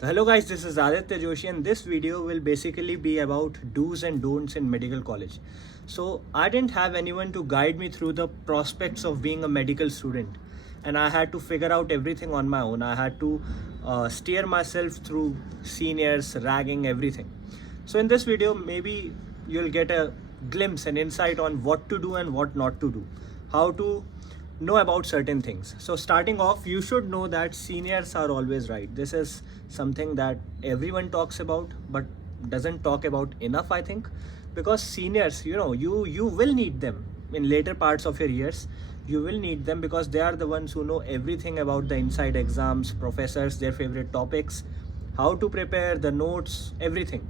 So hello guys, this is Aditya Joshi and this video will basically be about do's and don'ts in medical college. So I didn't have anyone to guide me through the prospects of being a medical student, and I had to figure out everything on my own. I had to steer myself through seniors, ragging, everything. So in this video, maybe you'll get a glimpse and insight on what to do and what not to do, how to know about certain things. So starting off, you should know that seniors are always right. This is something that everyone talks about but doesn't talk about enough, I think, because seniors, you will need them in later parts of your years. You will need them because they are the ones who know everything about the inside exams, professors, their favorite topics, how to prepare the notes, everything.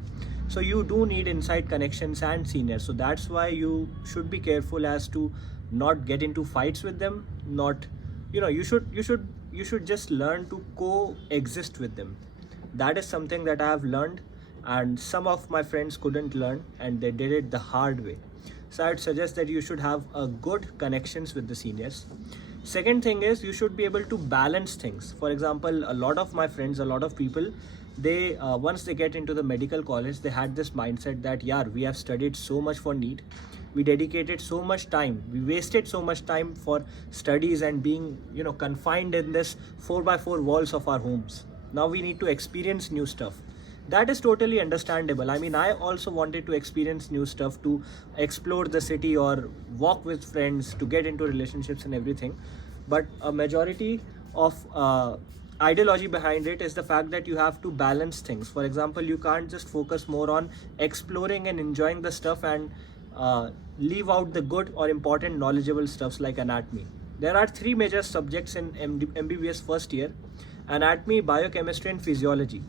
So you do need inside connections and seniors. So that's why you should be careful as to not get into fights with them. Not, you should just learn to coexist with them. That is something that I have learned, and some of my friends couldn't learn and they did it the hard way. So I'd suggest that you should have a good connections with the seniors. Second thing is, you should be able to balance things. For example, a lot of my friends, a lot of people, they once they get into the medical college, they had this mindset that, yeah, we have studied so much for neet, we dedicated so much time, we wasted so much time for studies and being confined in this 4x4 walls of our homes. Now we need to experience new stuff. That is totally understandable. I mean, I also wanted to experience new stuff, to explore the city or walk with friends, to get into relationships and everything. But a majority of ideology behind it is the fact that you have to balance things. For example, you can't just focus more on exploring and enjoying the stuff and leave out the good or important knowledgeable stuffs like anatomy. There are three major subjects in MBBS first year: anatomy, biochemistry and physiology.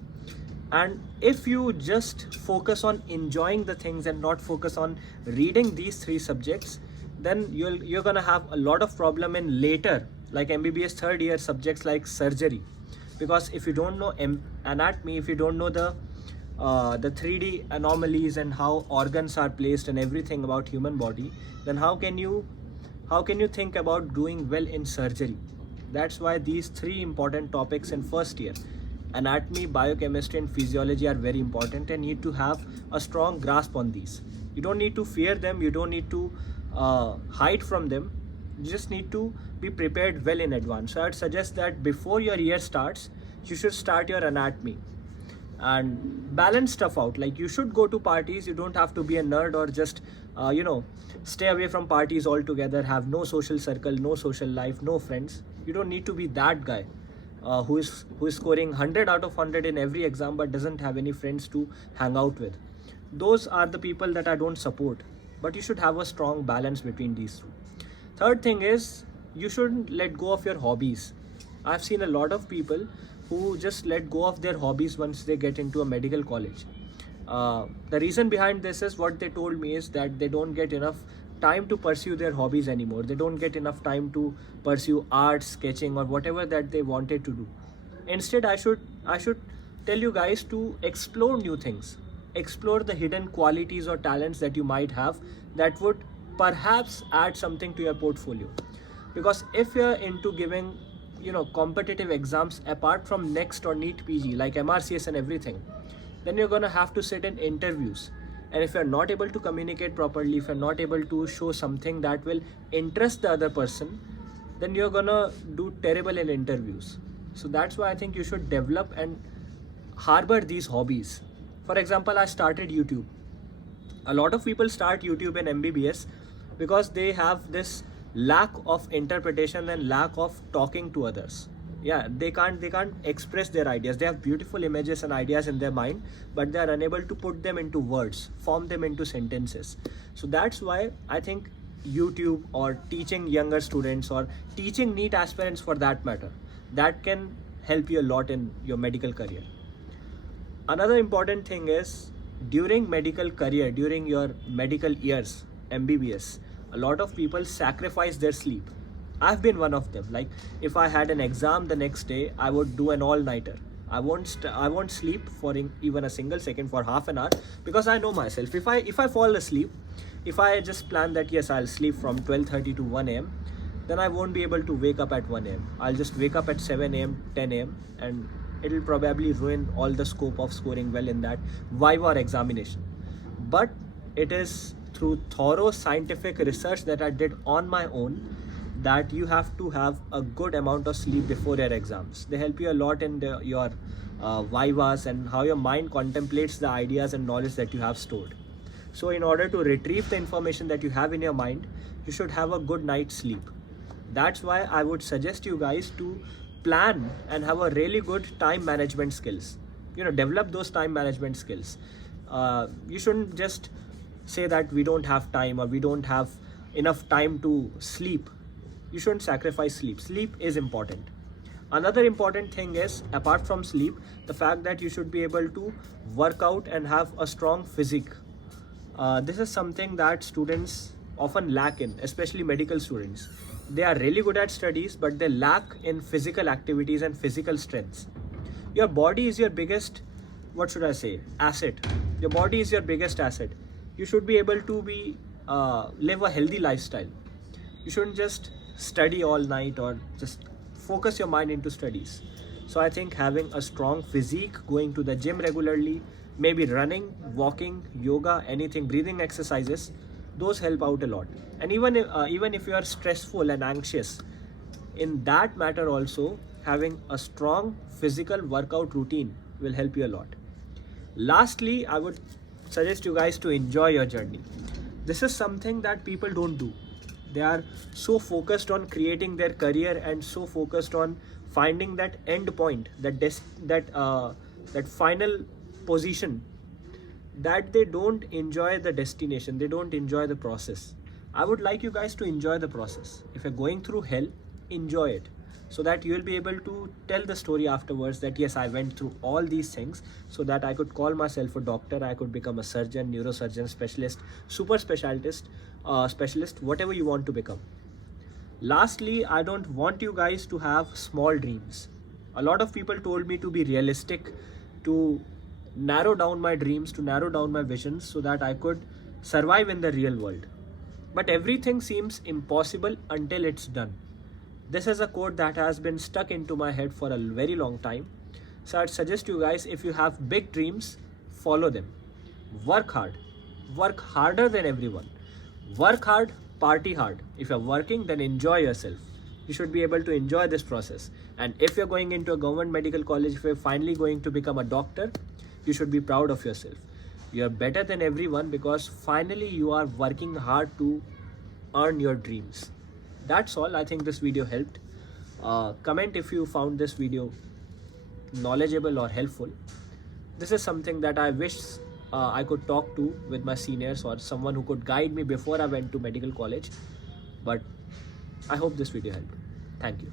And if you just focus on enjoying the things and not focus on reading these three subjects, then you're gonna have a lot of problem in later, like MBBS third year subjects like surgery. Because if you don't know anatomy, if you don't know the 3D anomalies and how organs are placed and everything about human body, then how can you think about doing well in surgery? That's why these three important topics in first year, anatomy, biochemistry and physiology, are very important, and need to have a strong grasp on these. You don't need to fear them, you don't need to hide from them. You just need to be prepared well in advance. So I'd suggest that before your year starts, you should start your anatomy and balance stuff out. Like, you should go to parties. You don't have to be a nerd or just stay away from parties altogether, have no social circle, no social life, no friends. You don't need to be that guy who is scoring 100 out of 100 in every exam but doesn't have any friends to hang out with. Those are the people that I don't support. But you should have a strong balance between these two. Third thing is, you shouldn't let go of your hobbies. I've seen a lot of people who just let go of their hobbies once they get into a medical college. The reason behind this is, what they told me is that they don't get enough time to pursue their hobbies anymore. They don't get enough time to pursue art, sketching or whatever that they wanted to do. Instead, I should tell you guys to explore new things. Explore the hidden qualities or talents that you might have that would perhaps add something to your portfolio. Because if you're into giving competitive exams apart from next or neet PG like MRCS and everything, then you're gonna have to sit in interviews. And if you're not able to communicate properly, if you're not able to show something that will interest the other person, then you're gonna do terrible in interviews. So that's why I think you should develop and harbor these hobbies. For example, I started YouTube. A lot of people start YouTube in MBBS because they have this lack of interpretation and lack of talking to others. Yeah, they can't express their ideas. They have beautiful images and ideas in their mind, but they are unable to put them into words, form them into sentences. So that's why I think YouTube, or teaching younger students, or teaching neet aspirants for that matter, that can help you a lot in your medical career. Another important thing is, during medical career, during your medical years, MBBS, a lot of people sacrifice their sleep. I've been one of them. Like, if I had an exam the next day, I would do an all-nighter. I won't sleep for even a single second for half an hour, because I know myself. If I fall asleep, if I just plan that yes, I'll sleep from 12:30 to 1 a.m., then I won't be able to wake up at 1 a.m. I'll just wake up at 7 a.m., 10 a.m. and it'll probably ruin all the scope of scoring well in that viva or examination. But it is through thorough scientific research that I did on my own that you have to have a good amount of sleep before your exams. They help you a lot in your vivas and how your mind contemplates the ideas and knowledge that you have stored. So in order to retrieve the information that you have in your mind, you should have a good night's sleep. That's why I would suggest you guys to plan and have a really good time management skills. Develop those time management skills. You shouldn't just say that we don't have time or we don't have enough time to sleep. You shouldn't sacrifice sleep. Sleep is important. Another important thing is, apart from sleep, the fact that you should be able to work out and have a strong physique. This is something that students often lack in, especially medical students. They are really good at studies, but they lack in physical activities and physical strengths. Your body is your biggest, asset. Your body is your biggest asset. You should be able to live a healthy lifestyle. You shouldn't just study all night or just focus your mind into studies. So I think having a strong physique, going to the gym regularly, maybe running, walking, yoga, anything, breathing exercises, those help out a lot. And even if you are stressful and anxious, in that matter also, having a strong physical workout routine will help you a lot. Lastly, I would suggest you guys to enjoy your journey. This is something that people don't do. They are so focused on creating their career and so focused on finding that end point, that final position, that they don't enjoy the destination. They don't enjoy the process. I would like you guys to enjoy the process. If you're going through hell, enjoy it, so that you will be able to tell the story afterwards that yes, I went through all these things so that I could call myself a doctor, I could become a surgeon, neurosurgeon, specialist, super specialist, specialist, whatever you want to become. Lastly, I don't want you guys to have small dreams. A lot of people told me to be realistic, to narrow down my dreams, to narrow down my visions so that I could survive in the real world. But everything seems impossible until it's done. This is a quote that has been stuck into my head for a very long time. So I'd suggest you guys, if you have big dreams, follow them. Work hard. Work harder than everyone. Work hard, party hard. If you're working, then enjoy yourself. You should be able to enjoy this process. And if you're going into a government medical college, if you're finally going to become a doctor, you should be proud of yourself. You're better than everyone because finally you are working hard to earn your dreams. That's all. I think this video helped. Comment if you found this video knowledgeable or helpful. This is something that I wish I could talk to with my seniors or someone who could guide me before I went to medical college. But I hope this video helped. Thank you.